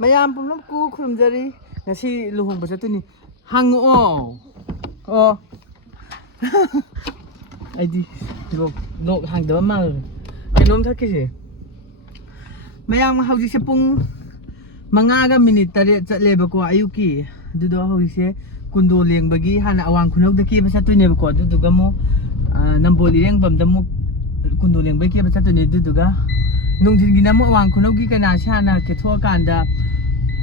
ꯃꯌꯥꯝ ꯄꯨꯝꯅꯃꯛ ꯈꯨꯔꯨꯝꯖꯔꯤ ꯉꯁꯤ ꯂꯨꯍꯣꯡꯕ ꯆꯠꯇꯣꯏꯅꯤ ꯍꯪꯉꯛꯑꯣ ꯑꯣ ꯑꯩꯗꯤ ꯂꯣꯛ ꯍꯥꯡꯗꯕ ꯃꯥꯜꯂꯦ ꯀꯩꯅꯣꯝ ꯊꯛꯈꯤꯁꯦ ꯃꯌꯥꯝ ꯍꯧꯖꯤꯛꯁꯦ ꯄꯨꯡ 5:07 ꯆꯠꯂꯦꯕꯀꯣ ꯑꯌꯨꯛꯀꯤ ꯑꯗꯨꯗꯣ ꯍꯧꯖꯤꯛꯁꯦ ꯀꯨꯟꯗꯣ ꯂꯦꯡꯕꯒꯤ ꯍꯥꯟꯅ ꯑꯋꯥꯡ ꯈꯨꯅꯧꯗ ꯀꯦꯕ ꯆꯠꯇꯣꯏꯅꯦꯕꯀꯣ ꯑꯗꯨꯗꯨꯒ ꯑꯃꯨꯛ ꯅꯝꯕꯣꯜ ꯏꯔꯦꯡꯕꯝꯗ ꯑꯃꯨꯛ ꯀꯨꯟꯗꯣ ꯂꯦꯡꯕꯒꯤ ꯀꯦꯕ ꯆꯠꯇꯣꯏꯅꯦ ꯑꯗꯨꯗꯨꯒ ꯅꯨꯡꯊꯤꯟꯒꯤꯅ ꯑꯃꯨꯛ ꯑꯋꯥꯡ ꯈꯨꯅꯧꯒꯤ ꯀꯩꯅꯥꯁꯦ ꯍꯥꯟꯅ ꯀꯦꯊꯣꯛꯑꯀꯥꯟꯗ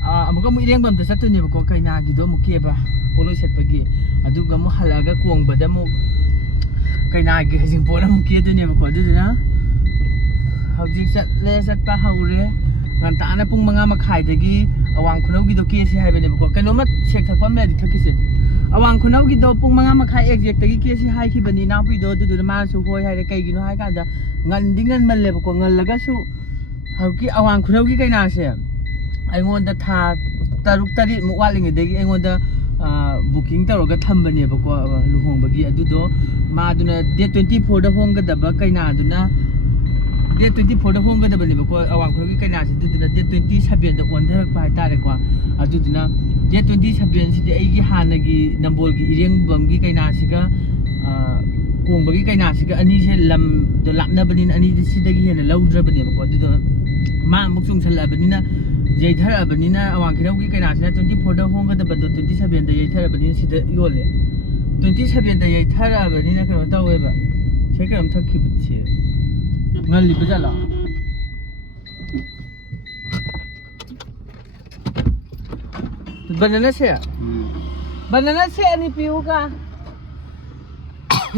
ꯑꯃꯨꯛ ꯏꯔꯦꯡꯕꯝꯗ ꯆꯠꯇꯣꯏꯅꯦꯕꯀꯣ ꯀꯩꯅꯥꯒꯤꯗꯣ ꯑꯃꯨꯛ ꯀꯦꯕ ꯄꯣꯠꯂꯣꯏ ꯁꯦꯠꯄꯒꯤ ꯑꯗꯨꯒ ꯑꯃꯨꯛ ꯍꯜꯂꯛꯑꯒ ꯀꯣꯡꯕꯗ ꯑꯃꯨꯛ ꯀꯩꯅꯥꯒꯤ ꯍꯩꯖꯤꯡꯄꯣꯠ ꯑꯃꯨꯛ ꯀꯦꯗꯣꯏꯅꯦꯕꯀꯣ ꯑꯗꯨꯗꯨꯅ ꯍꯧꯖꯤꯛ ꯆꯠꯄ ꯍꯧꯔꯦ ꯉꯟꯇꯥꯅ ꯄꯨꯡ 5:30ꯗꯒꯤ ꯑꯋꯥꯡ ꯈꯨꯅꯧꯒꯤꯗꯣ ꯀꯦꯁꯤ ꯍꯥꯏꯕꯅꯦꯕꯀꯣ ꯀꯩꯅꯣꯝꯃ ꯁꯦꯛ ꯊꯛꯄ ꯑꯃ ꯂꯩꯔꯗꯤ ꯊꯛꯈꯤꯁꯦ ꯑꯋꯥꯡ ꯈꯨꯅꯧꯒꯤꯗꯣ ꯄꯨꯡ 5:30 ꯑꯦꯛꯖꯦꯛꯇꯒꯤ ꯀꯦꯁꯤ ꯍꯥꯏꯈꯤꯕꯅꯤ ꯏꯅꯥꯎꯄꯤꯗꯣ ꯑꯗꯨꯗꯨꯅ ꯃꯥꯅꯁꯨ ꯍꯣꯏ ꯍꯥꯏꯔꯦ ꯀꯩꯒꯤꯅꯣ ꯍꯥꯏ ꯀꯥꯟꯗ ꯉꯟꯗꯤ ꯉꯟꯃꯜꯂꯦꯕꯀꯣ ꯉꯜꯂꯒꯁꯨ ꯍꯧꯖꯤꯛꯀꯤ ꯑꯋꯥꯡ ꯈꯨꯅꯧꯒꯤ ꯀꯩꯅꯥꯁꯦ ꯑꯩꯉꯣꯟꯗ ꯊꯥ 6-7 ꯋꯥꯠꯂꯤꯉꯩꯗꯒꯤ ꯑꯩꯉꯣꯟꯗ ꯕꯨꯀꯤꯡ ꯇꯧꯔꯒ ꯊꯝꯕꯅꯦꯕꯀꯣ ꯂꯨꯍꯣꯡꯕꯒꯤ ꯑꯗꯨꯗꯣ ꯃꯥꯗꯨꯅ ꯗꯦꯠ 24ꯗ ꯍꯣꯡꯒꯗꯕ ꯀꯩꯅꯥꯗꯨꯅ ꯗꯦꯠ 24ꯗ ꯍꯣꯡꯒꯗꯕꯅꯦꯕꯀꯣ ꯑꯋꯥꯡ ꯈꯨꯅꯧꯒꯤ ꯀꯩꯅꯥꯁꯤ ꯑꯗꯨꯗꯨꯅ ꯗꯦꯠ 27ꯗ ꯑꯣꯟꯊꯔꯛꯄ ꯍꯥꯏꯇꯥꯔꯦꯀꯣ ꯑꯗꯨꯗꯨꯅ ꯗꯦꯠ 27ꯁꯤꯗꯤ ꯑꯩꯒꯤ ꯍꯥꯟꯅꯒꯤ ꯅꯝꯕꯣꯜꯒꯤ ꯏꯔꯦꯡꯕꯝꯒꯤ ꯀꯩꯅꯥꯁꯤꯒ ꯀꯣꯡꯕꯒꯤ ꯀꯩꯅꯥꯁꯤꯒ ꯑꯅꯤꯁꯦ ꯂꯝꯗꯣ ꯂꯥꯞꯅꯕꯅꯤꯅ ꯑꯅꯤꯗꯤ ꯁꯤꯗꯒꯤ ꯍꯦꯟꯅ ꯂꯧꯗ꯭ꯔꯕꯅꯦꯕꯀꯣ ꯑꯗꯨꯗꯣ ꯃꯥ ꯑꯃꯨꯛ ꯆꯣꯡꯁꯜꯂꯛꯑꯕꯅꯤನ ꯌꯩꯊꯔꯛꯑꯕꯅꯤꯅ ꯑꯋꯥꯡ ꯈꯨꯅꯧꯒꯤ ꯀꯩꯅꯥꯁꯤꯅ 24ꯗ ꯍꯣꯡꯒꯗꯕꯗꯣ 27ꯗ ꯌꯩꯊꯔꯛꯑꯕꯅꯤꯅ ꯁꯤꯗ ꯌꯣꯜꯂꯦ 27ꯗ yaiꯊꯔꯛꯑꯕꯅꯤꯅ ꯀꯩꯅꯣ ꯇꯧꯋꯦꯕ ꯁꯦ ꯀꯩꯅꯣꯝ ꯊꯛꯈꯤꯕꯁꯦ ngaliba jala banana se ani piuka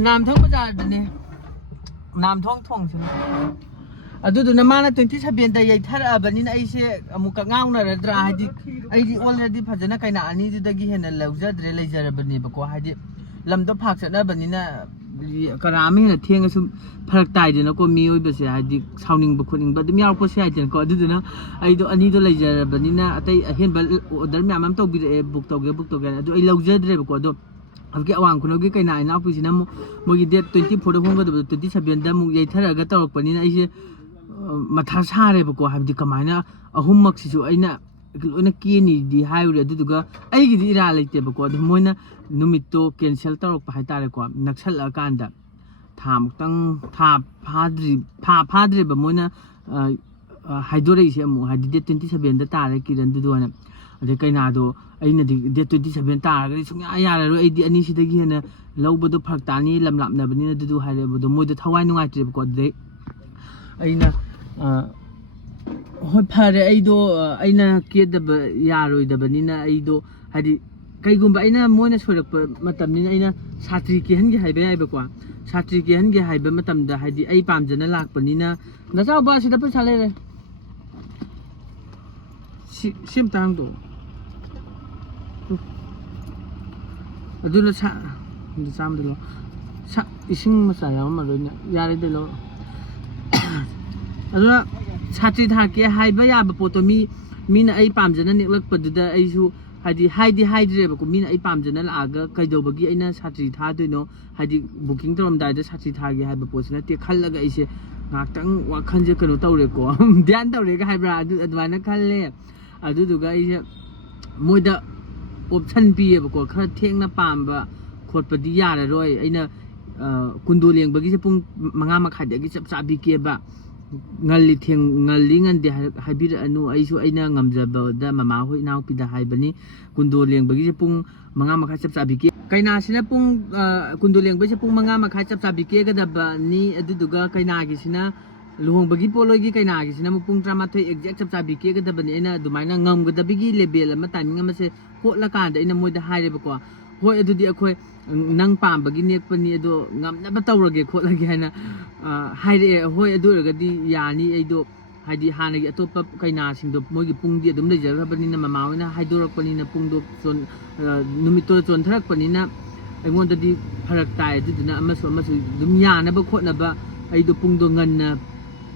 namthong bazar dane namthong thongsin aduduna mana 27 da yaitarabani aise amuka ngaunara hadi aidi already phajana kaina ani dudagi hena laujadre leijarabani bako hadi lamdo phak chanabani na karami na thenga sum pharak taidena ko mioi se hadi sauning ba khuning ba dum yaw po se haiden ko aduduna aido ani do leijarabani na atai ahen ba order myam am tawbi book tawge adu ai laujadre bako ado abki awang kunogi kaina ina pisina mogi date 24 da honga 27 da mu yaitharaga tawrokpani na aise matha sare bako habdi kamaina ahummak sisu aina loina keni di haire aduduga aigi di ira leite bako adu moina numitto cancel tawrokpa haitare ko naksal akanda tha muktang tha phadri ba moina haidore ise mu hadi date 27 da tare kiran duduana ade kaina do aina di date 27 taraga sungya yararo aidi ani sidagi hena lawbodo phagtani lamlapnabani dudu haire bodo moido thawai nungaitre bako de aina hoi phare aido aina kedaba yaroidabani na aido hadi kaigumba aina moina sorakpa matamni aina satri ke hange haiba yaiba kwa satri ke hange haiba matamda hadi ai pamjana lakpani na nasaw ba sida pa sale re sim tang do aduna sa samdelo sa ising masaya maroina yare de lo aduna satri thake haiba yaba poto mina ai pamjana neklakpaduda aisu hadi haidre bako mina ai pamjana laaga kaidobagi aina satri thadoino hadi booking tawramdaida satri thage haiba posina te khallaga aise ngaktang wakhanje kano tawre ko dhyan tawre ga haibra adwana khalle aduduga aise moida option piye bako khara thengna pamba khotpadi yararoi aina kundo lengbagi se pung 5:30 dagi chap chabi keba ngali ngande habira anu aisu aina ngamjaba da mama hoi naw pida haibani kundo lengbagi se pung 5:30 chap chabi ke kaina sina pung kundo lengbagi se pung 5:30 chap chabi ke gadaba ni aduduga kaina gi sina luhongbagi pologi kaina gi sina pung 13 exact chap chabi ke gadaba ni aina dumaina ngamgadabigi level ama timing ama se hotla kanda aina moida haireba ko hoi adudi akhoi nang pambagi nekpani ado ngamnaba tawrage khotlage haina haire hoi aduragadi yani aido hadi hanagi atopa kaina singdo mogi pungdi adum lejarabani na mama hoina haidorakpani na pungdo chon numitto chon tharakpani na aingonda di pharak tai aduduna amaso dum yanaba khotnaba aido pungdo nganna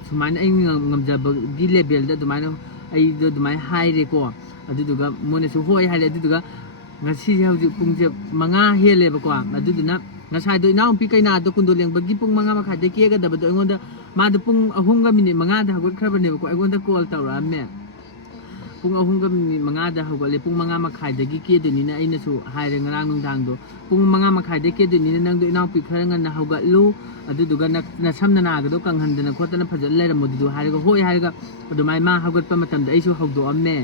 sumaina ai ngamjaba di level da dumaina aido dumai haire ko aduduga mone su hoi haire aduduga ngasi hauji pungje 5 helebako aduduna ngasai do inaw pi kaina do kundo lengbagi pung 5:30 de kega dabado aingonda ma do pung 3 minute 5 da hagot khrabane ko aingonda call tawra me ꯄꯨꯡ 3:05 ꯍꯧꯒꯠꯂꯦ ꯄꯨꯡ 5:30ꯗꯒꯤ ꯀꯦꯗꯣꯏꯅꯤꯅ ꯑꯩꯅꯁꯨ ꯍꯥꯏꯔꯦ ꯉꯔꯥꯡ ꯅꯨꯡꯗꯥꯡꯗꯣ ꯄꯨꯡ 5:30ꯗꯒꯤ ꯀꯦꯗꯣꯏꯅꯤꯅ ꯅꯪꯗꯣ ꯏꯅꯥꯎꯄꯤ ꯈꯔ ꯉꯟꯅ ꯍꯧꯒꯠꯂꯨ ꯑꯗꯨꯗꯨꯒ ꯅꯁꯝꯅ ꯅꯥꯒꯗꯣ ꯀꯪꯍꯟꯗꯅ ꯈꯣꯠꯇꯅ ꯐꯖꯅ ꯂꯩꯔꯝꯃꯣꯗꯨꯗꯣ ꯍꯥꯏꯔꯒ ꯍꯣꯏ ꯍꯥꯏꯔꯒ ꯑꯗꯨꯃꯥꯏꯅ ꯃꯥ ꯍꯧꯒꯠꯄ ꯃꯇꯝꯗ ꯑꯩꯁꯨ ꯍꯧꯗꯣꯛꯑꯝꯃꯦ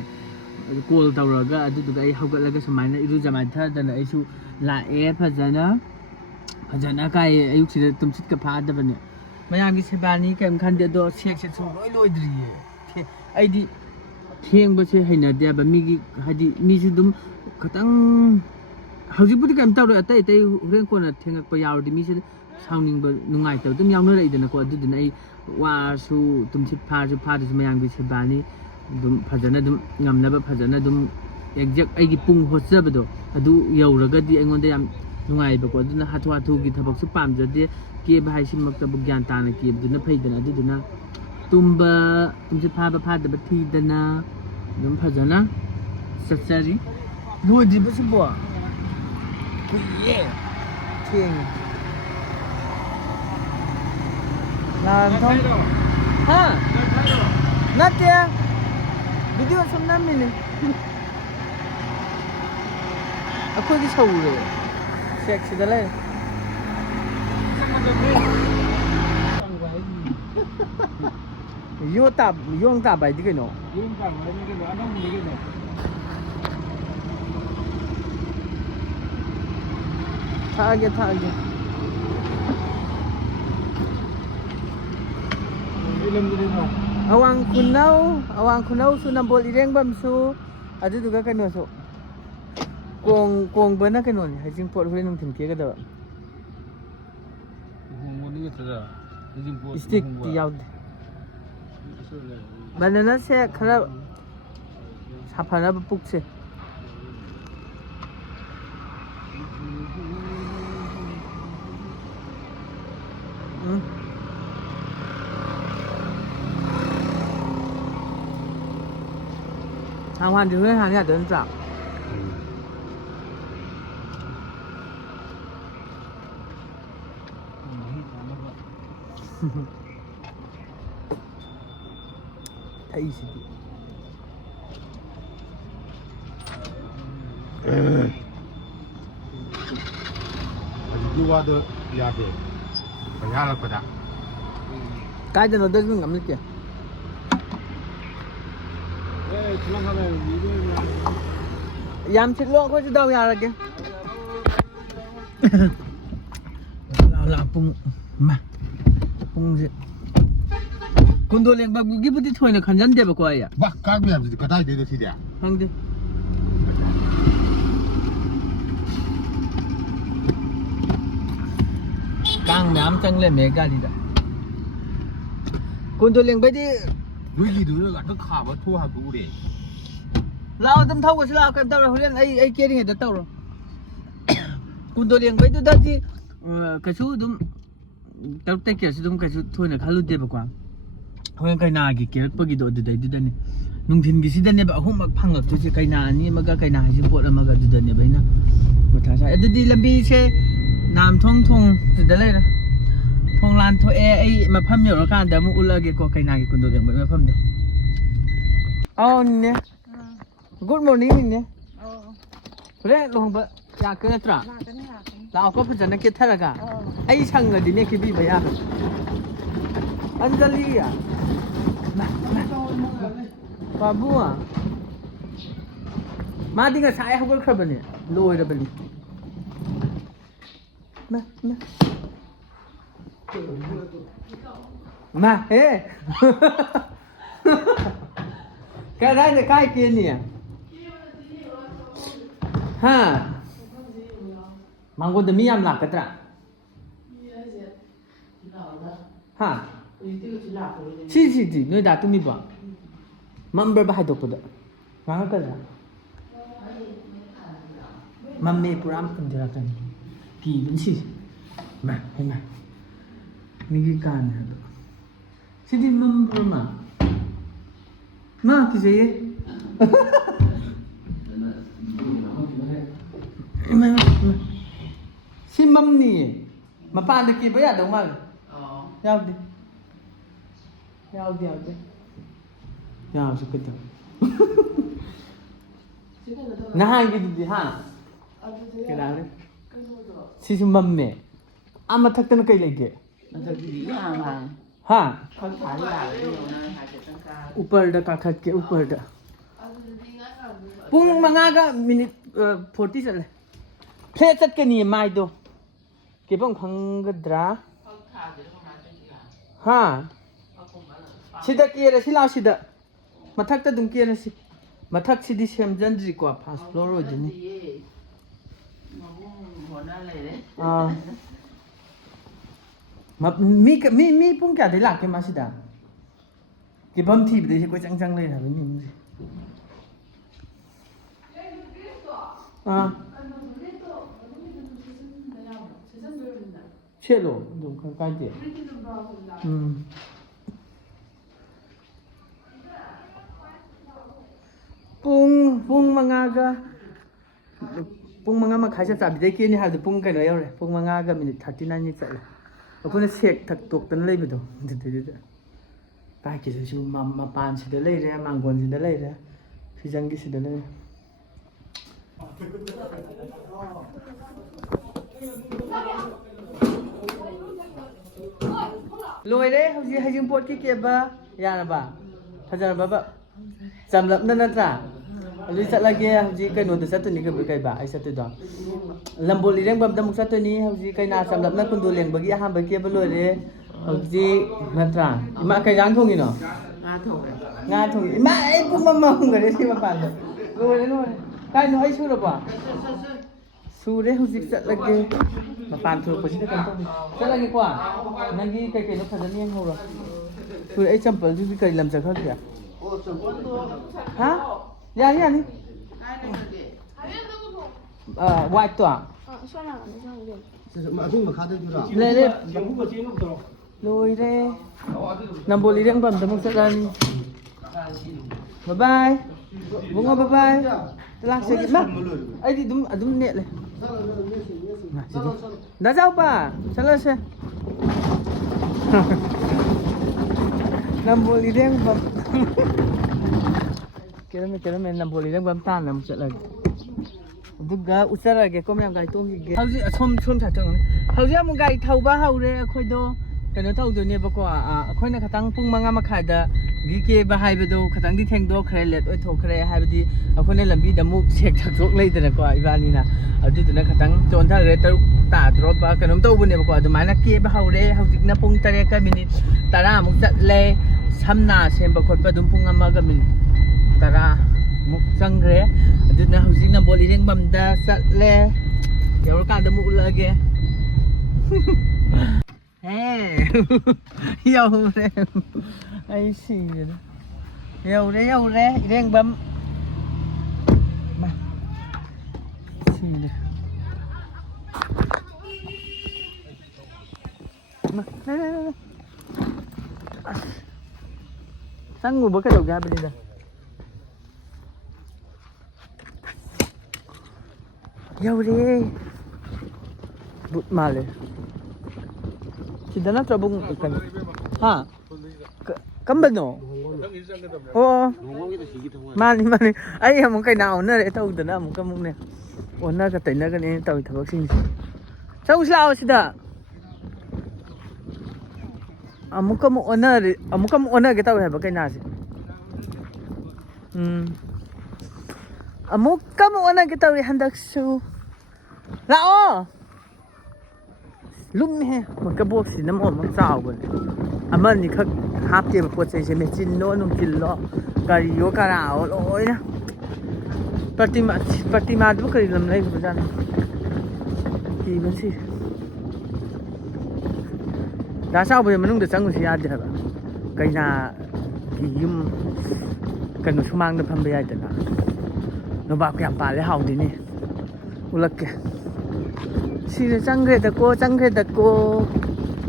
ꯀꯣꯜ ꯇꯧꯔꯒ ꯑꯗꯨꯗꯨꯒ ꯑꯩ ꯍꯧꯒꯠꯂꯒ ꯁꯨꯃꯥꯏꯅ ꯏꯔꯨꯖ ꯃꯥꯏꯊꯗꯅ ꯑꯩꯁꯨ ꯂꯥꯛꯑꯦ ꯐꯖꯅ ꯀꯥꯏꯌꯦ ꯑꯌꯨꯛꯁꯤꯗ ꯇꯨꯝꯁꯤꯠꯀ ꯐꯥꯗꯕꯅꯦ ꯃꯌꯥꯝꯒꯤ ꯁꯦꯕꯥꯅꯤ ꯀꯩꯝ ꯈꯟꯗꯦ ꯑꯗꯣ ꯁꯦꯛꯁꯦ ꯁꯨꯡꯂꯣꯏ ꯂꯣꯏꯗ꯭ꯔꯤꯌꯦ ꯑꯩꯗꯤ ꯊꯦꯡꯕꯁꯦ ꯍꯩꯅꯗꯦꯕ ꯃꯤꯒꯤ ꯍꯥꯏꯗꯤ ꯃꯤꯁꯨ ꯑꯗꯨꯝ ꯈꯤꯇꯪ ꯍꯧꯖꯤꯛꯄꯨꯗꯤ ꯀꯩꯝ ꯇꯧꯔꯣꯏ ꯑꯇꯩ ꯍꯣꯔꯦꯟ ꯀꯣꯟꯅ ꯊꯦꯡꯉꯛꯄ ꯌꯥꯎꯔꯗꯤ ꯃꯤꯁꯦ ꯁꯥꯎꯅꯤꯡꯕ ꯅꯨꯡꯉꯥꯏꯇꯕ ꯑꯗꯨꯝ ꯌꯥꯎꯅꯔꯛꯏꯗꯅꯀꯣ ꯑꯗꯨꯗꯨꯅ ꯑꯩ ꯋꯥꯔꯁꯨ ꯇꯨꯝꯁꯤꯠ ꯐꯥꯔꯁꯨ ꯐꯥꯗ꯭ꯔꯁꯨ ꯃꯌꯥꯝꯒꯤ ꯁꯦꯕꯥꯅꯤ ꯑꯗꯨꯝ ꯐꯖꯅ ꯑꯗꯨم ꯉꯝꯅꯕ ꯐꯖꯅ ꯑꯗꯨꯝ ꯑꯦꯛꯖꯦꯛ ꯑꯩꯒꯤ ꯄꯨꯡ ꯍꯣꯠꯆꯕꯗꯣ ꯑꯗꯨ ꯌꯧꯔꯒꯗꯤ ꯑꯩꯉꯣꯟꯗ ꯌꯥꯝ ꯅꯨꯡꯉꯥꯏꯕꯀꯣ ꯑꯗꯨꯅ ꯍꯥꯊꯨꯒꯤ ꯊꯕꯛꯁꯨ ꯄꯥꯝꯖꯗꯦ ꯀꯦꯕ ꯍꯥꯏꯁꯤꯃꯛꯇꯕꯨ ꯒ꯭ꯌꯥꯟ ꯇꯥꯅ ꯀꯦꯕꯗꯨꯅ ꯐꯩꯗꯅ ꯑꯗꯨꯗꯨꯅ ꯇꯨꯝꯁꯤꯠ ꯐꯥꯕ ꯐꯥꯗꯕ ꯊꯤꯗꯅ ꯑꯗꯨꯝ ꯐꯖꯅ ꯆꯠꯆꯔꯤ ꯂꯣꯏꯗ꯭ꯔꯤꯕꯁꯤꯕꯣ ꯀꯨꯏꯌꯦ ꯊꯦꯡꯉꯦ ꯂꯥꯟꯊꯧ ꯍꯥ ꯅꯠꯇꯦ ꯚꯤꯗꯤꯑꯣ ꯁꯨꯝ ꯅꯝꯃꯤꯅꯦ ꯑꯩꯈꯣꯏꯒꯤ ꯁꯧꯔꯦ ꯁꯦꯛꯁꯤꯗ ꯂꯩꯔꯦ ꯌꯣꯡ ꯇꯥꯕ ꯍꯥꯏꯗꯤ ꯀꯩꯅꯣ ꯌꯣꯡ ꯇꯥꯕ ꯍꯥꯏꯗꯤ ꯀꯩꯅꯣ ꯑꯅꯧꯕꯅꯤ ꯀꯩꯅꯣ ꯊꯛꯑꯒꯦ ꯑꯋꯥꯡ ꯈꯨꯅꯧꯁꯨ ꯅꯝꯕꯣꯜ ꯏꯔꯦꯡꯕꯝꯁꯨ ꯑꯗꯨꯗꯨꯒ ꯀꯩꯅꯣꯁꯨ ꯀꯣꯡꯕꯅ ꯀꯩꯅꯣꯅꯤ ꯍꯩꯖꯤꯡꯄꯣꯠ ꯍꯣꯔꯦꯟ ꯅꯨꯡꯊꯤꯟ ꯀꯦꯒꯗꯕ ꯏꯁꯇꯤꯛꯇꯤ ꯌꯥꯎꯗꯦ ꯕꯅꯥꯅꯥꯁꯦ ꯈꯔ ꯁꯥꯐꯅꯕ ꯄꯨꯛꯁꯦ 상환지 회항해야 된다. 다 이시기. 누가도 야돼. 그냥 할 거다. 까이든 얻어주는 거 없을게. 왜 지나가면 이거 얌칠로 거기 더 야라게. 라풍 마 풍지. 군돌랭 바구기부터 토이는 간잔데 바고 아야. 막 가면 그다 되도 시대야. 황제. 깡 냠짱래 메가리다. 군돌랭 바디 루이기도 또 가봐 토하고 그래. lao tâm thâu của lao cầm tao là huấn luyện ấy kia đi người ta tàu rồi quân tôi liền với tôi đã đi cái số đúng tao tay kia đúng cái số thôi là khá luôn đẹp quá huấn cái nào cái kia bagi đồ đấy đấy này nung thiên cái gì đấy này bảo không mặc phăng ở tôi chỉ cái nào ni mà cái nào chỉ bộ là mà cái đấy này bây giờ một tháng sau tôi đi làm bi xe nam thong thong từ đấy này thong lan thôi ấy mà phâm nhiều nó càng đỡ mua ula cái nào cái quân tôi liền với mà phâm được nè Good morning nè. 그래 롱바 야 그랬더라. 나 아까 전에 기타라가. 아이 상가 디네 기비 봐야. 안달리야. 바부아. 마디가 사이 하고 그러버네. 로이러버니. 마 해. cái đấy là cái kia nè ha mang con demi am lạc cái tra ha chi nơi đã tụi mình bảo mắm bơ hai độc bự ngang cái đó mắm mê pram không được cái kỳ vẫn chi mà hay mà mình cái can này chi đi mắm bơ mà 마 기세에 심맘니 마빠한테 기버야 정말 야우디 야우디 야우디 야 좋겠다 ꯅꯍꯥꯟꯒꯤꯗꯨꯗꯤ ꯍꯥ ꯀꯅꯥꯅꯦ ꯁꯤꯁꯨ ꯃꯝꯃꯦ ꯃꯊꯛꯇꯅ ꯀꯩ ꯂꯩꯒꯦ ꯍꯥ ꯎꯄꯔꯗ ꯀꯥꯈꯠꯀꯦ ꯎꯄꯔꯗ ꯄꯨꯡ 5ꯒ minute 40 ꯆꯠꯂꯦ flat ꯆꯠꯀꯅꯤ ꯃꯥꯏꯗꯣ ꯀꯦꯐꯝ ꯈꯪꯒꯗ꯭ꯔꯥ ꯍꯥ ꯁꯤꯗ ꯀꯦꯔꯁꯤ ꯂꯥꯎ ꯁꯤꯗ ꯃꯊꯛꯇ ꯑꯗꯨꯝ ꯀꯦꯔꯁꯤ ꯃꯊꯛꯁꯤꯗꯤ ꯁꯦꯝꯖꯟꯗ꯭ꯔꯤꯀꯣ ꯐꯥꯔꯁ ꯐ꯭ꯂꯣꯔ ꯑꯣꯏꯗꯣꯏꯅꯤ ꯃꯤ ꯄꯨꯡ ꯀꯌꯥꯗꯩ ꯂꯥꯛꯀꯦ ꯃꯥꯁꯤꯗ ꯀꯦꯐꯝ ꯊꯤꯕꯗꯩꯁꯤ ꯀꯣꯏ ꯆꯪ ꯂꯩꯔꯦ ꯍꯥꯏꯕ ꯃꯤꯁꯦ ꯁꯦꯠꯂꯣ ꯑꯗꯨꯝ ꯈꯔ ꯀꯥꯏꯗꯦ ꯄꯨꯡ 5ꯒ ꯄꯨꯡ 5 ꯃꯈꯥꯏ ꯆꯞ ꯆꯥꯕꯤꯗꯩ ꯀꯦꯅꯤ ꯍꯥꯏꯕꯗꯣ ꯄꯨꯡ ꯀꯩꯅꯣ ꯌꯧꯔꯦ ꯄꯨꯡ 5ꯒ ꯃꯤꯅꯤꯠ 39 ꯆꯠꯂꯦ ꯑꯩꯈꯣꯏꯅ ꯁꯦꯛ ꯊꯛꯇꯣꯛꯇꯅ ꯂꯩꯕꯗꯣ ꯑꯗꯨꯗꯩꯗꯨꯗ ꯄꯥꯏꯛꯀꯤꯁꯤꯁꯨ ꯃꯄꯥꯟꯁꯤꯗ ꯂꯩꯔꯦ ꯃꯥꯡꯒꯣꯟꯁꯤꯗ ꯂꯩꯔꯦ ꯐꯤꯖꯪꯒꯤꯁꯤꯗ ꯂꯩꯔꯦ ꯂꯣꯏꯔꯦ ꯍꯧꯖꯤꯛ ꯍꯩꯖꯤꯡꯄꯣꯠꯀꯤ ꯀꯦꯕ ꯌꯥꯔꯕ ꯐꯖꯔꯕꯕ ꯆꯝꯂꯞꯅ ꯅꯠꯇ꯭ꯔꯥ ꯑꯗꯨ ꯆꯠꯂꯒꯦ ꯍꯧꯖꯤꯛ ꯀꯩꯅꯣꯗ ꯆꯠꯇꯣꯏꯅꯤ ꯀꯩꯕ ꯑꯩ ꯆꯠꯇꯣꯏꯗꯣ ꯂꯝꯕꯣꯜ ꯏꯔꯦꯡꯕꯝꯗ ꯑꯃꯨꯛ ꯆꯠꯇꯣꯏꯅꯤ ꯍꯧꯖꯤꯛ ꯀꯩꯅꯥ ꯆꯝꯂꯞꯅ ꯀꯨꯟꯗꯣ ꯂꯦꯡꯕꯒꯤ ꯑꯍꯥꯟꯕ ꯀꯦꯕ ꯂꯣꯏꯔꯦ ꯍꯧꯖꯤꯛ ꯅꯠꯇ꯭ꯔꯥ ꯏꯃꯥ ꯀꯩ ꯏꯟꯖꯥꯡ ꯊꯣꯡꯉꯤꯅꯣ ꯉꯥ ꯊꯣꯡꯉꯤ ꯏꯃꯥ ꯑꯩ ꯄꯨꯡ ꯃꯝꯈꯔꯦ ꯁꯤ ꯃꯄꯥꯟꯗ ꯂꯣꯏꯔꯦ ꯀꯥꯏꯅꯣ ꯑꯩ ꯁꯨꯔꯕꯣ ꯁꯨꯔꯦ ꯍꯧꯖꯤꯛ ꯆꯠꯂꯒꯦ ꯃꯄꯥꯟ ꯊꯣꯛꯂꯛꯄꯁꯤꯗ ꯀꯩꯅꯣ ꯇꯧꯅꯤ ꯆꯠꯂꯒꯦꯀꯣ ꯅꯪꯒꯤ ꯀꯩꯀꯩꯅꯣ ꯐꯖꯅ ꯌꯦꯡꯍꯧꯔꯣ ꯁꯨꯔꯦ ꯑꯩ ꯆꯝꯄꯜꯗꯨꯗꯤ ꯀꯔꯤ ꯂꯝ ꯆꯠꯈ꯭ꯔꯒꯦ ꯍꯥ ꯌꯥꯅꯤ ꯋꯥꯏꯠꯇꯣ ꯂꯩꯔꯦ ꯂꯣꯏꯔꯦ ꯅꯝꯕꯣꯜ ꯏꯔꯦꯡꯕꯝꯗ ꯑꯃꯨꯛ ꯆꯠꯂꯅꯤ ꯕꯥꯏ ꯕꯨꯡꯉꯣ ꯕꯥꯏ ꯂꯥꯛꯆꯒꯦ ꯃꯥ ꯑꯩꯗꯤ ꯑꯗꯨꯝ ꯅꯦꯠꯂꯦ ꯗꯥꯆꯥꯎꯄꯥ ꯆꯠꯂꯁꯦ ꯅꯝꯕꯣꯜ ꯏꯔꯦꯡꯕꯝ ꯀꯦꯔꯝꯃꯦ ꯅꯝꯕꯣꯜ ꯏꯔꯦꯡꯕꯝ ꯇꯥꯟꯅ ꯑꯃꯨꯛ ꯆꯠꯂꯒꯦ ꯑꯗꯨꯒ ꯎꯠꯆꯔꯒꯦꯀꯣ ꯃꯌꯥꯝ ꯒꯥꯔꯤ ꯇꯣꯡꯈꯤꯒꯦ ꯍꯧꯖꯤꯛ ꯁꯣꯝ ꯁꯥꯏꯠꯇꯧꯅꯤ ꯍꯧꯖꯤꯛ ꯑꯃꯨꯛ ꯒꯥꯔꯤ ꯊꯧꯕ ꯍꯧꯔꯦ ꯑꯩꯈꯣꯏꯗꯣ ꯀꯩꯅꯣ ꯇꯧꯗꯣꯏꯅꯦꯕꯀꯣ ꯑꯩꯈꯣꯏꯅ ꯈꯤꯇꯪ ꯄꯨꯡ 5 ꯃꯈꯥꯏꯗ ꯀꯦꯕ ꯍꯥꯏꯕꯗꯣ ꯈꯤꯇꯪꯗꯤ ꯊꯦꯡꯗꯣꯛꯈ꯭ꯔꯦ ꯂꯦꯠ ꯑꯣꯏꯊꯣꯛꯈ꯭ꯔꯦ ꯍꯥꯏꯕꯗꯤ ꯑꯩꯈꯣꯏꯅ ꯂꯝꯕꯤꯗ ꯑꯃꯨꯛ ꯁꯦꯛ ꯊꯛꯇꯣꯛ ꯂꯩꯗꯅꯀꯣ ꯏꯕꯥꯅꯤꯅ ꯑꯗꯨꯗꯨꯅ ꯈꯤꯇꯪ ꯆꯣꯟꯊꯈ꯭ꯔꯦ 6 ꯇꯥꯗ꯭ꯔꯣꯕ ꯀꯩꯅꯣꯝ ꯇꯧꯕꯅꯦꯕꯀꯣ ꯑꯗꯨꯃꯥꯏꯅ ꯀꯦꯕ ꯍꯧꯔꯦ ꯍꯧꯖꯤꯛꯅ ꯄꯨꯡ 8ꯒ ꯃꯤꯅꯤꯠ 10 ꯆꯠꯂꯦ ꯁꯝꯅꯥ ꯁꯦꯝꯕ ꯈꯣꯠꯄ ꯑꯗꯨꯝ ꯄꯨꯡ 1ꯒ ꯃꯤꯅꯤꯠ 10 ꯆꯪꯈ꯭ꯔꯦ ꯑꯗꯨꯅ ꯍꯧꯖꯤꯛ ꯅꯝꯕꯣꯜ ꯏꯔꯦꯡꯕꯝꯗ ꯆꯠꯂꯦ ꯌꯧꯔꯀꯥꯟꯗ ꯑꯃꯨꯛ ꯎꯠꯂꯛꯑꯒꯦ ꯌꯧꯔꯦ ꯑꯩ ꯁꯤꯔꯦꯗ ꯌꯧꯔꯦ ꯏꯔꯦꯡꯕꯝ ꯁꯤꯔꯦ ꯆꯪꯉꯨꯕ ꯀꯩꯗꯧꯒꯦ ꯍꯥꯏꯕꯅꯤꯗ ꯌꯧꯔꯦ ꯕꯨꯠ ꯃꯥꯜꯂꯦ ꯁꯤꯗ ꯅꯠꯇ꯭ꯔꯕꯨ ꯀꯩꯅꯣ ꯍꯥ ꯀꯝꯕꯅꯣ ꯑꯣ ꯃꯥꯅꯤ ꯑꯩ ꯑꯃꯨꯛ ꯀꯩꯅꯥ ꯑꯣꯟꯅꯔꯦ ꯇꯧꯗꯅ ꯑꯃꯨꯛꯅꯦ ꯑꯣꯟꯅꯒ ꯇꯩꯅꯒꯅꯦ ꯇꯧꯏ ꯊꯕꯛꯁꯤꯡꯁꯦ ꯆꯧꯁꯤ ꯂꯥꯛꯑꯣ ꯁꯤꯗ ꯑꯃꯨꯛꯀ ꯑꯃꯨꯛ ꯑꯣꯟꯅꯒꯦ ꯇꯧꯋꯦ ꯍꯥꯏꯕ ꯀꯩꯅꯥꯁꯦ ꯑꯃꯨꯛꯀ ꯑꯃꯨꯛ ꯑꯣꯟꯅꯒꯦ ꯇꯧꯋꯤ ꯍꯟꯗꯛꯁꯨ ꯂꯥꯛꯑꯣ ꯂꯨꯝꯃꯦꯍꯦ ꯀꯕꯣꯛꯁꯤꯅ ꯃꯔꯣꯟ ꯑꯃ ꯆꯥꯎꯕꯅꯦ ꯑꯃ ꯑꯅꯤꯈꯛ ꯍꯥꯞꯇꯦꯕ ꯄꯣꯠ ꯆꯩꯁꯦ ꯃꯦꯆꯤꯟꯅꯣ ꯅꯨꯡꯆꯤꯜꯂꯣ ꯀꯔꯤꯌꯣ ꯀꯔꯥꯑꯣ ꯂꯣꯏꯅ ꯄ꯭ꯔꯇꯤꯃꯥꯗꯨꯕꯨ ꯀꯔꯤ ꯂꯝ ꯂꯩꯈ꯭ꯔꯕꯖꯥꯠꯅꯣ ꯀꯤꯕꯁꯤ ꯗꯥ ꯆꯥꯎꯕꯁꯦ ꯃꯅꯨꯡꯗ ꯆꯪꯉꯨꯁꯤ ꯌꯥꯗꯦ ꯍꯥꯏꯕ ꯀꯩꯅꯥꯒꯤ ꯌꯨꯝ ꯀꯩꯅꯣ ꯁꯨꯃꯥꯡꯗ ꯐꯝꯕ ꯌꯥꯏꯗꯅ ꯅꯣꯕꯥꯞ ꯀꯌꯥꯝ ꯄꯥꯜꯂꯦ ꯍꯥꯎꯗꯣꯏꯅꯤ ꯎꯠꯂꯛꯀꯦ ꯁꯤꯗ ꯆꯪꯈ꯭ꯔꯦꯗꯀꯣ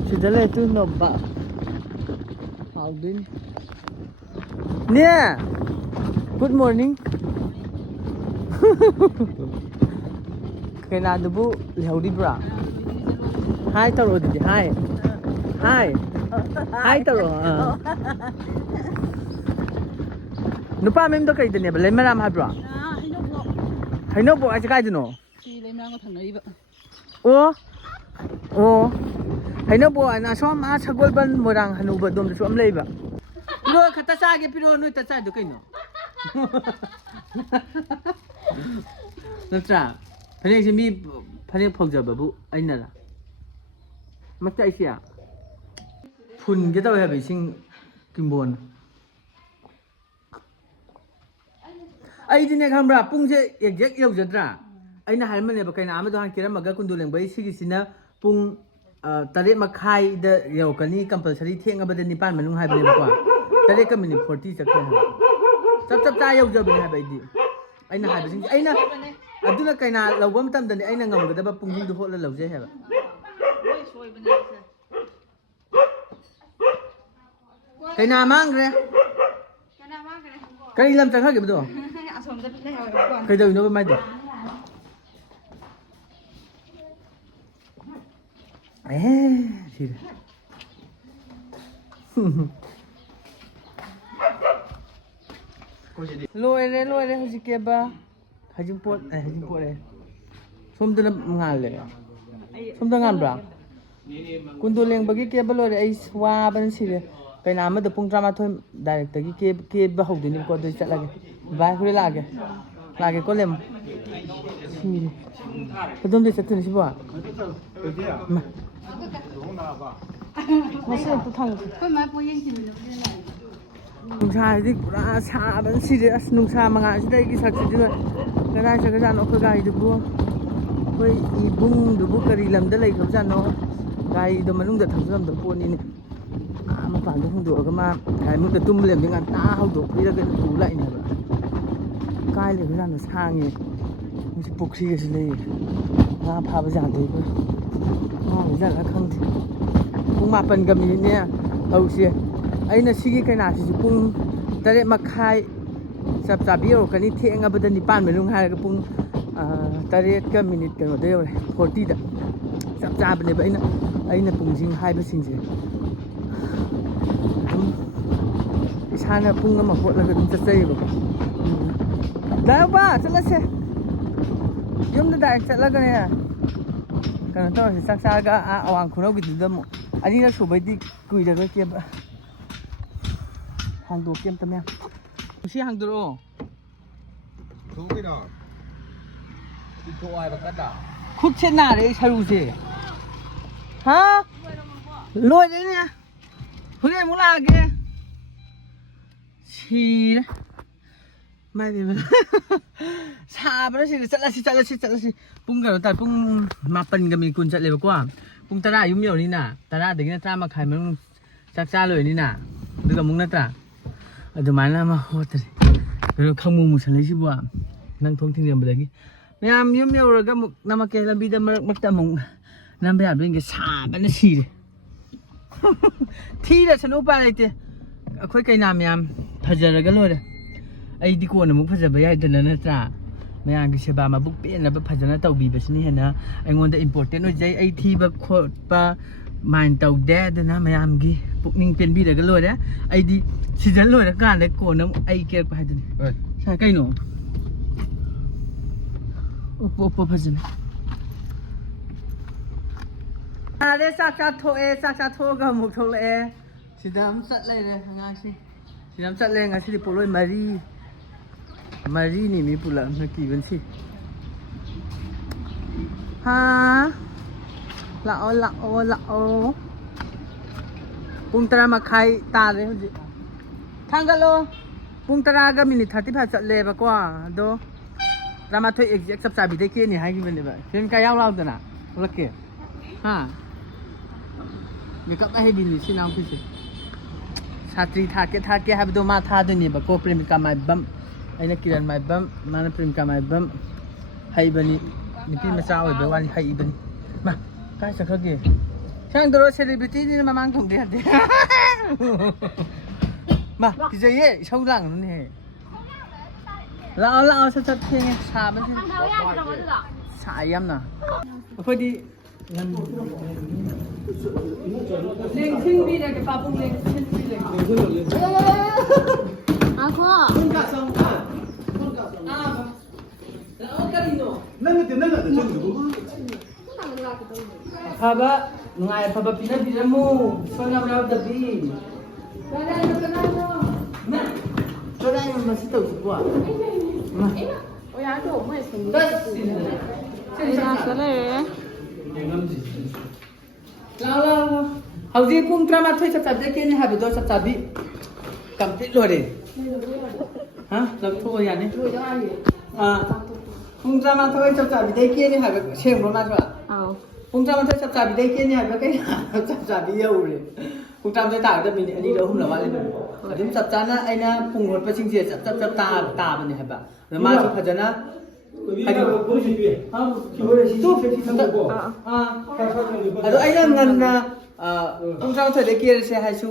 ꯁꯤꯗ ꯂꯩꯇꯨ ꯅꯣꯕꯥꯞ ꯍꯥꯎꯗꯣꯏꯅꯤ ꯅꯦ ꯒꯨꯗ ꯃꯣꯔꯅꯤꯡ ꯀꯩꯅꯥꯗꯨꯕꯨ ꯂꯩꯍꯧꯔꯤꯕ꯭ꯔꯥ ꯍꯥꯏ ꯇꯧꯔꯛꯑꯣ ꯑꯗꯨꯗꯤ ꯍꯥꯏ ꯇꯧꯔꯛꯑꯣ ꯅꯨꯄꯥ ꯃꯌꯨꯝꯗꯣ ꯀꯩꯗꯅꯦꯕ ꯂꯩꯃꯔꯥꯝ ꯍꯥꯏꯕ꯭ꯔꯣ hainou bo ai kai dino si lấy mang có thằng ấy vậy ô hainou bo ana som a sagol ban morang hanu ba dom so am lei ba lo khata sa ge piro nu ta sa do kai no Natra, phane si mi phane phok ja babu aina la. Mak tai sia. Phun ke taw ha bi sing kimbon. Ai din ne khambra pung se exact yau jadra. Aina hal mane ba kaina ama do han kiram maga kundu leng bai sigi sina pung tare makhai da yau kani compulsory theng abada nipan manung hai bane ba kwa. Tare ka minute 40 chakha. Chap ta yau ja bane ha bai di. Aina hai bising aina aduna kaina lawba matam dani aina ngamgadaba pungjing du hotla lawje heba kaina mangre kai lam chakha ge bdo kai dau no ba mai do si lôi re hojik ke ba hajing pot re somda na ngal le somda ngan bra kundu leng bagi ke ba loi ai swa ban si le kaina ma da pung drama thoi direct gi ke ba hau din ko do chat lage ba khule lage ko lem si ko dom de chat ni si ba ma ma se tu thang có máy bôi yên thì mình được nung sa di pura sa ban si de as nung sa manga si dai gi sak si de kana sa ka jan okho gai du bu koi I bung du bu kari lam da lai kham jan no gai do manung da thang lam da po ni ni ma pan du hung du ga ma gai mu da tum lem ding an ta hau du pi da ga tu lai ni ba gai le jan no sang ni mu si pok si ga si lai nga pha ba jan de bu ma ga jan la khang thi pung ma pan ga mi ne au si aina sigi kaina si pung tare makhai sab sabio kani thenga bada nipan melung ha ga pung tare ka minute ka de 40 da sab sab ne ba aina pungjing hai ba sing je isana pung ma hot la ga dum tsai ba da ba chala se yum da dai chala ga ne kana to si sak sa ga awang khunau gi dum ani na so bai di kui da ga ke ba hàng đồ kem tâm em xí hàng đồ thú cái đó đi thua ai mà cắt đảo khúc trên nào đấy sao gì hả lôi đấy nha hôm nay muốn làm kia xì đấy mai thì xa bữa xì chặt là xì pung cả tại pung mà phần cái mình cùng chặt lấy qua pung ta ra yếm nhiều đi nè ta ra tính ra mà khai mình chắc xa lời đi nè được cả mung nát ra adumana ma hotre pero khamu musan lesi bua nang thong thing yam badagi mayam yum yawraga namake lambi da makta mung nambe abin ge sa ban si re thi da sanu pa laite akhoi kaina mayam phajaraga lore ai di ko na mu phajaba yai dana na tra mayam ge seba ma buk pe na ba phajana tawbi basni hena aingonda important oi jai ai thi ba khot pa main tau de dana mayam gi pukning pen bi daga lore ai di season loi kan le ko na ai ke pa hadin sa kai no opo phajin ale sa tho ga mu tho le sidam sat le re nga si sidam sat le nga si di poloi mari ni mi pula na ki ban si ha la o pung tara makhai ta le hoji thangalo pung tara ga minute 35 chat le ba kwa do rama thoi exact sab sabi de ke ni hai gi bane ba fen ka yaw law dana ulake ha makeup ai din ni sinam ki se satri tha ke ha do ma tha de ni ba ko premika mai bam aina kiran mai bam mana premika mai bam hai bani ni pi ma cha oi ba wani hai bani ma kai sa kha ge sang do celebrity ni ma mang thong de de mà cái gì ấy sâu lẳng luôn nè lão sao thật thế xà bên xà em nè thôi đi lên sinh đi này cái bà bung lên sinh đi này à cô con cả xong à lão cái gì Haba, ngai haba pina pina mu, soalnya berapa tapi. Soalnya yang masih tahu semua. Oh ya, aduh, mau sini. Lalu, hauji pun drama tuh sab kini habis tu sab complete loh deh. Hah, lalu ya nih. Pun drama tuh sab kini habis siang belum masuk. Pun drama tuh sab kini habis kini sab ya udah. Pun drama tuh tak ada ini dah hum lawan itu. Jadi sab na, aina pun hot pasing sih sab ta bani habis. Masuk aja na. Aduh, aina ngan pung sama tuh dek kira saya hasil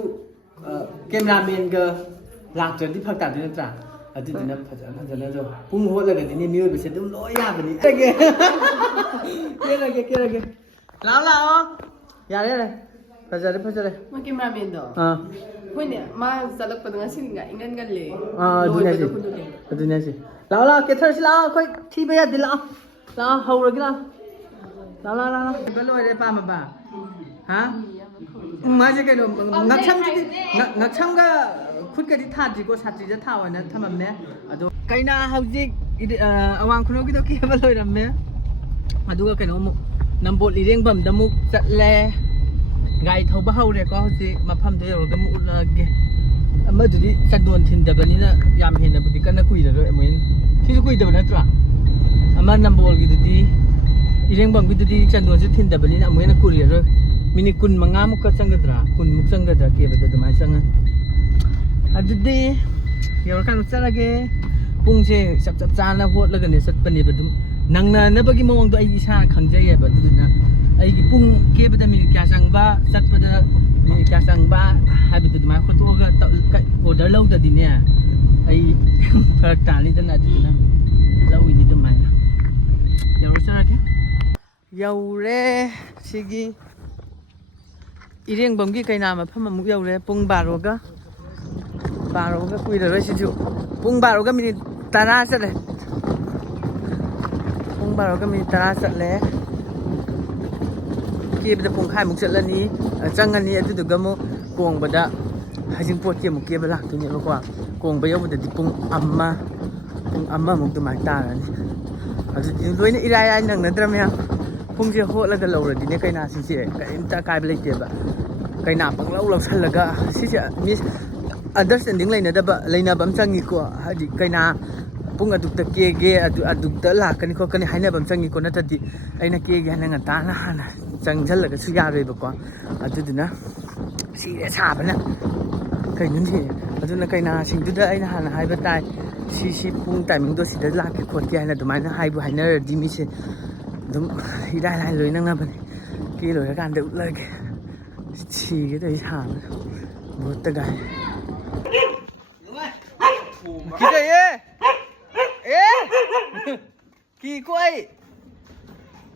kameramen ke lakter di fakta di negara. Aduh, di negara fajar tuh pung hot lagi ini new bisa tuh loya bani. Kira. Lau, ya deh. Fajar. Makin ramen dong. Punya, mah salak pada ngasih nggak ingat nggak le? Adunya sih. Lau, kita harus lau, kau tiba ya di lau, hau lagi lau. Belum ada apa apa, hah? Macam kau ngacam ga, kut kadi thadi ko satri je thawa na thamam ne. Aduh, kaina haujik awang kuno kita kia belum ada me. Aduh, kaina mu nambol ireng bam damuk catle. Gai thau ba hau re ko haujik mafam de ro ga mu ulage. Amadudi sadon thindabani na yam hena budi kana kuida ro amoin. Sisu kuida bana tra. Ama nambol gidudi ireng bam gidudi sadon su thindabani na amoin na kuriya ro. Mini kun mangam ka sangadra kun muk sangadra ke bada dumai sanga. Adudi yaurkan utsarage pungse sap chana hot laga ne satpani badum nangna na bagi mawang do ai isa khangjai ba duduna ai gi pung ke bada mi kya sangba satpada mi kya sangba habitu dumai khoto ga order law da dine ai farak tali dan aduna lawi ni dumai yaursarage yaure sigi ireng bamgi kaina ma pham amuk yaure pung baroga kuida ro siju pung baroga minit 10 sat le pung baroga minit 10 sat le ki bada pung khai muk sat la ni changani adu duga mo kong bada hajing pot ki muk ke bala tu ni ko kong ba yobu da di pung amma muk du mai ta ni adu di loina irai nang na dram ya pung je ho la ga lo ra di ne kaina si se kain ta kai ba le ke ba kaina pang lo sal la ga si se mi understanding laina bam changi ko hadi kaina pung aduk ta ke ge aduk ta la kani ko kani haina bam changi ko na tadi aina ke ge na ngata na hana changjal la ga su ya re ba ko aduduna si re sa ba na kai nun thi aduna kaina sing du da aina hana hai ba tai si pung timing do si da la ke ko ke haina du mai na hai bu haina di mi se dum hidai lai loi na nga ba ke loi kan da la ke chi ge dai sa bo ta ga Kita ki koi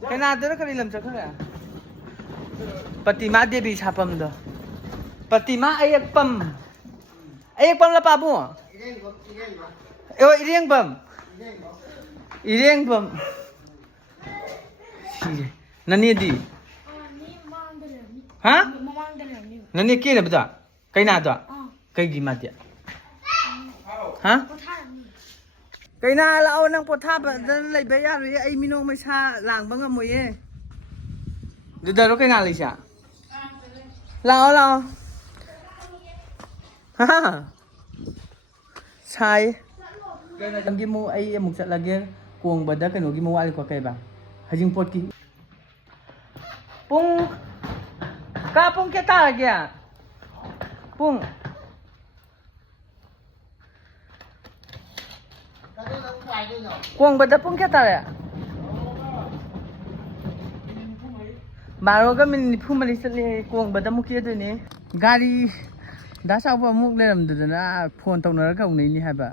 kana dara kali lam chakha ya Patima Devi sapam do Patima ayak pam la pabu ireng bam nani di ha nani ke na bada kaina da kai gi ma dia ha kaina lao nang potha ba dan lai ba ya ri ai minong mai sa lang ba ngam moye du da ro kaina lai sa lao ha sai kaina gi mu ai amuk sat lage kuang ba da kaino gi mu wal ko kai ba hajing pot ki pung ka pung ke ta gya pung Kuang bada pun kya tara Baro ga min nipu mali sali kuang bada mu kya dune Gari Da sa pa muk le ram dana phone tau na ka unai ni ha ba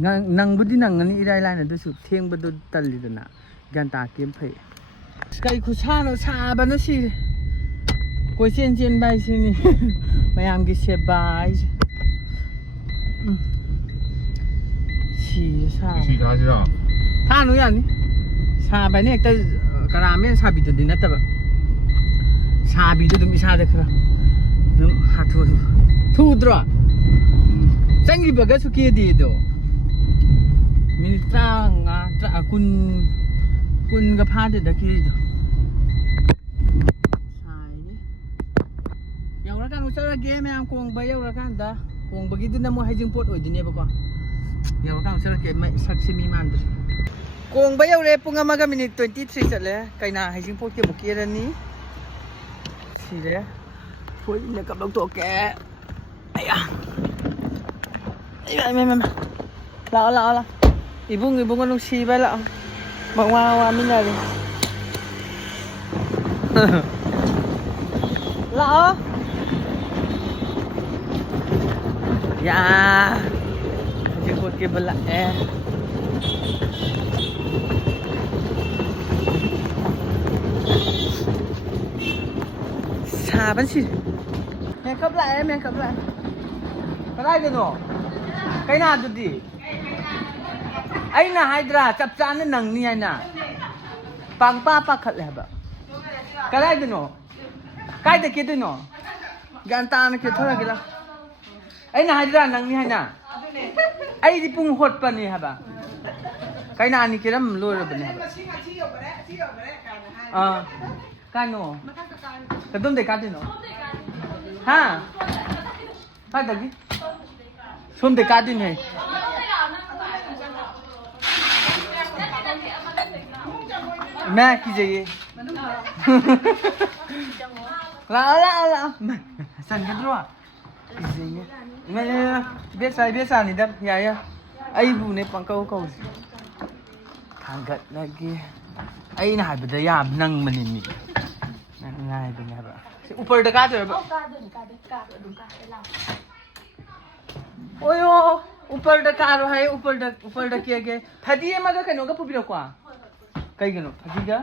Nang budi nang ni irai lai na du su theng badu tali dana gan ta kem phai Kai khu sa no sa ba na si Ko chen bai si ni Mayam gi se bai Chi sa Chi da ji da他能让你 ꯁꯥꯕ ꯍꯥꯏꯅ ꯍꯦꯛꯇ ꯀꯔꯥꯃꯦꯟ ꯁꯥꯕꯤꯗꯨꯗꯤ ꯅꯠꯇꯕ ꯁꯥꯕꯤꯗꯨ ꯑꯗꯨꯝ ꯏꯁꯥꯗ ꯈꯔ ꯑꯗꯨꯝ ꯍꯥꯊꯨ ꯊꯨꯗ꯭ꯔꯣ ꯆꯪꯈꯤꯕꯒꯁꯨ ꯀꯦꯗꯦꯗꯣ minute 20ꯒ ꯐꯥꯗꯦꯗ ꯀꯦꯔꯤꯗꯣ ꯁꯥꯏꯅꯦ ꯌꯧꯔꯀꯥꯟꯗ ꯆꯠꯂꯒꯦ ꯃꯌꯥꯝ ꯀꯣꯡꯕ ꯌꯧꯔꯀꯥꯟꯗ ꯀꯣꯡꯕꯒꯤꯗꯨꯅ ꯃꯣꯏ ꯍꯩꯖꯤꯡꯄꯣꯠ ꯑꯣꯏꯗꯣꯏꯅꯦꯕꯀꯣ ꯌꯧꯔꯀꯥꯟꯗ ꯆꯠꯂꯒꯦ ꯁꯛꯁꯦ ꯃꯤ ꯃꯥꯟꯗ꯭ꯔꯦ ꯀꯣꯡꯕ ꯌꯧꯔꯦ ꯄꯨꯡ 1ꯒ ꯃꯤꯅꯤꯠ 23 ꯆꯠꯂꯦ ꯀꯩꯅꯥ ꯍꯩꯖꯤꯡꯄꯣꯠꯀꯤ ꯑꯃꯨꯛ ꯀꯦꯔꯅꯤ ꯁꯤꯔꯦ ꯐꯨꯜ ꯃꯦꯀꯞ ꯂꯧꯊꯣꯛꯀꯦ ꯑꯌꯥ ꯂꯥꯛꯑꯣ 이봉 ꯅꯨꯡꯁꯤꯕ ꯂꯥꯛꯑꯣ ꯋꯥꯃꯤꯟꯅꯔꯦ ꯂꯥꯛꯑꯣ 야 haijiꯡꯄꯣꯠ ꯀꯦꯕ ꯂꯥꯛꯑꯦ 사반시 메이크업 라에 그다이드노 그이나두디 아이나 하이드라 짭짜는 낭니 아이나 빵빠 빠칼레 하바 그다이드노 까이드 깨드노 간타나 깨토라기라 아이나 하이드라 낭니 하이나 아이디 뿡 헛빠니 하바 그이나 아니 깨람 로르버니 하바 까노 그돈 데 까드노 하 까다기 손데 까드네 मैं कीजिए ला सन के द्रो कीजिए मैं बेसा नहीं दब या आई बुने पंकौ कौ थांगत लगे आई ना हाबदा या नंग मनिनी नंग लाइ बने बा ऊपर द का दो ओयो ऊपर द कारो है ऊपर द के फदी मगा कनो का पुबिरो क्वा कईगनो फदीगा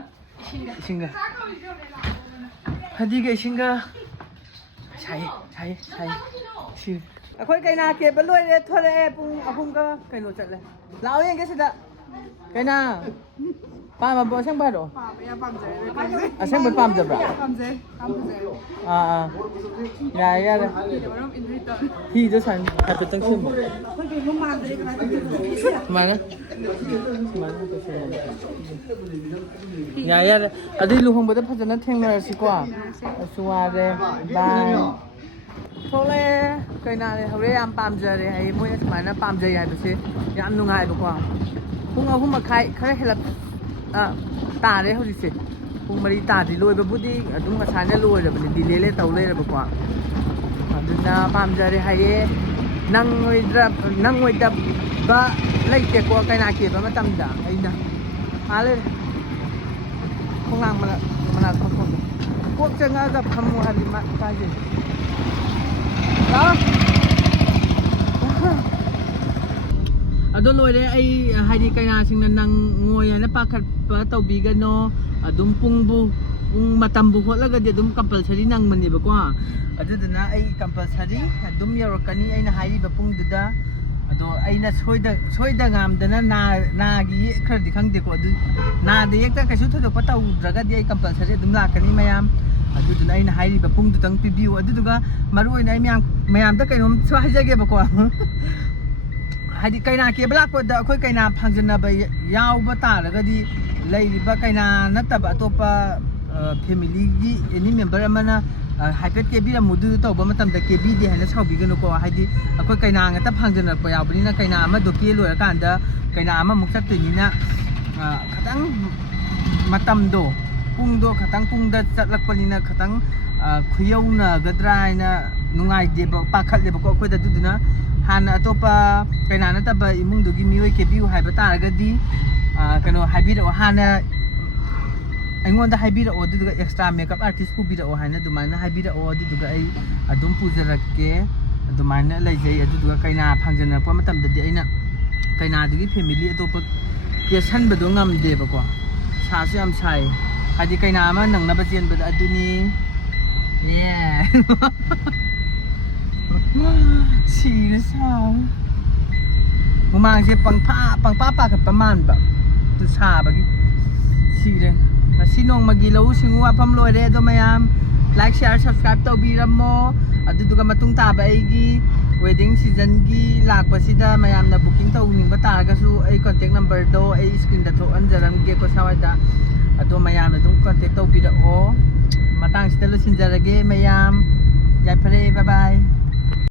इसिंगा फदीगा इसिंगा छाई सी अखोय कइना के बलोय रे थोरे पुंग अपुंगा कइनो चले लाओ येंगे सिदा कइना पामा बो संग बारो असंग बे पाम जबरा या ही जो सन हाथ तंग से माना या अदि लुहोंबदा फजना थेंनरसिको सुवारे बाय थोले कइना रे हरे याम पामजरे हाय मोय असमाना पामजय हायबसे याम नुंगायबको पुंग अहुम मखाय खरे हेलप तारे हौजिसे पुंग मरी तादि लोयबबुदि अदुम गसाने लोयरबनि दिलेले तौलेरबको अदुना पामजरे हाये नंगोइदा बा लेतेको कइना केबा मतमदा अइना आले खोंगांग मना खोंग कोक चंगा दा फमु हाबि मा काजे ला अदो लोरे आई हाइदि कइना सिंगना नंग ngoi ana pakhatpa tawbigano adum pungbu pung matambu hotlagadi adum compulsory nangmani ba ko aduduna ai compulsory adum yarakani aina haiba pungduda ado aina soida ngamdana na gi khardi khangde ko adu na de yekta kaisu thodo pataw dragadi ai compulsory adum lakani mayam aduduna aina haiba pungdu tang pibiu aduduga maru oina ai mayam da kainom so haijage ba ko हाइदि कइना के ब्लाकपद अखोय कइना फांजनबा यावबा तारगदि लैरिबा कइना नतबा अतोपा family गी any member अमना हाइपेट के बिरा मुदु तौबा मतमदा के B दे हना साउबिगनो को हाइदि अखोय कइना ngata फांजनरपा यावबनिना कइना अमा दोके लोरा कांदा कइना अमा मुक चक्तनिना खतंग मतमदो पुंगदो खतंग पुंगदा चटलकपनिना खतंग खुयौना गद्राइना नुंगाइ देबा पाखटलेबा को अखोय दुदुना हाना अतोपा कइना नतबा इमुंदुगी मियोय के बिउ हाइबा तारगदि कनो हाइबिरो हाना अइंगोंदा हाइबिरो अदुदुगा एक्स्ट्रा मेकअप आर्टिस्ट पुबिरो हाना दुमाना हाइबिरो अदुदुगा अइ अदुम पुजरके दुमाना लैजै अदुदुगा कइना फांजनरपा मतमददि अइना कइनादुगी फैमिली अतोपा केसनबदो ngamदेबको सासु याम साइ हादि कइना अमा नंगनाबा जेनबदा अदुनि ये सीरसाव मुमांसे पंगपा पाखत प्रमाण बा तु साबगी ꯁꯤꯔꯦ ꯉꯁꯤ ꯅꯣꯡꯃꯒꯤ ꯂꯧꯎ ꯁꯤꯡꯎ ꯋꯥꯐꯝ ꯂꯣꯏꯔꯦ ꯑꯗꯣ ꯃꯌꯥꯝ ꯂꯥꯏꯛ ꯁꯤꯌꯥꯔ ꯁꯕꯁꯀ꯭ꯔꯥꯏꯕ ꯇꯧꯕꯤꯔꯝꯃꯣ ꯑꯗꯨꯗꯨꯒ ꯃꯇꯨꯡ ꯇꯥꯕ ꯑꯩꯒꯤ ꯋꯦꯗꯤꯡ ꯁꯤꯖꯟꯒꯤ ꯂꯥꯛꯄꯁꯤꯗ ꯃꯌꯥꯝꯅ ꯕꯨꯀꯤꯡ ꯇꯧꯅꯤꯡꯕ ꯇꯥꯔꯒꯁꯨ ꯑꯩ ꯀꯣꯟꯇꯦꯛ ꯅꯝꯕꯔꯗꯣ ꯑꯩ ꯁ꯭ꯀ꯭ꯔꯤꯟꯗ ꯊꯣꯛꯍꯟꯖꯔꯝꯒꯦꯀꯣ ꯁꯋꯥꯏꯗ ꯑꯗꯣ ꯃꯌꯥꯝꯅ ꯑꯗꯨꯝ ꯀꯣꯟꯇꯦꯛ ꯇꯧꯕꯤꯔꯛꯑꯣ ꯃꯇꯥꯡꯁꯤꯗ ꯂꯣꯏꯁꯤꯟꯖꯔꯒꯦ ꯃꯌꯥꯝ ꯌꯥꯏꯐꯔꯦ ꯕꯥꯏ ꯕꯥꯏ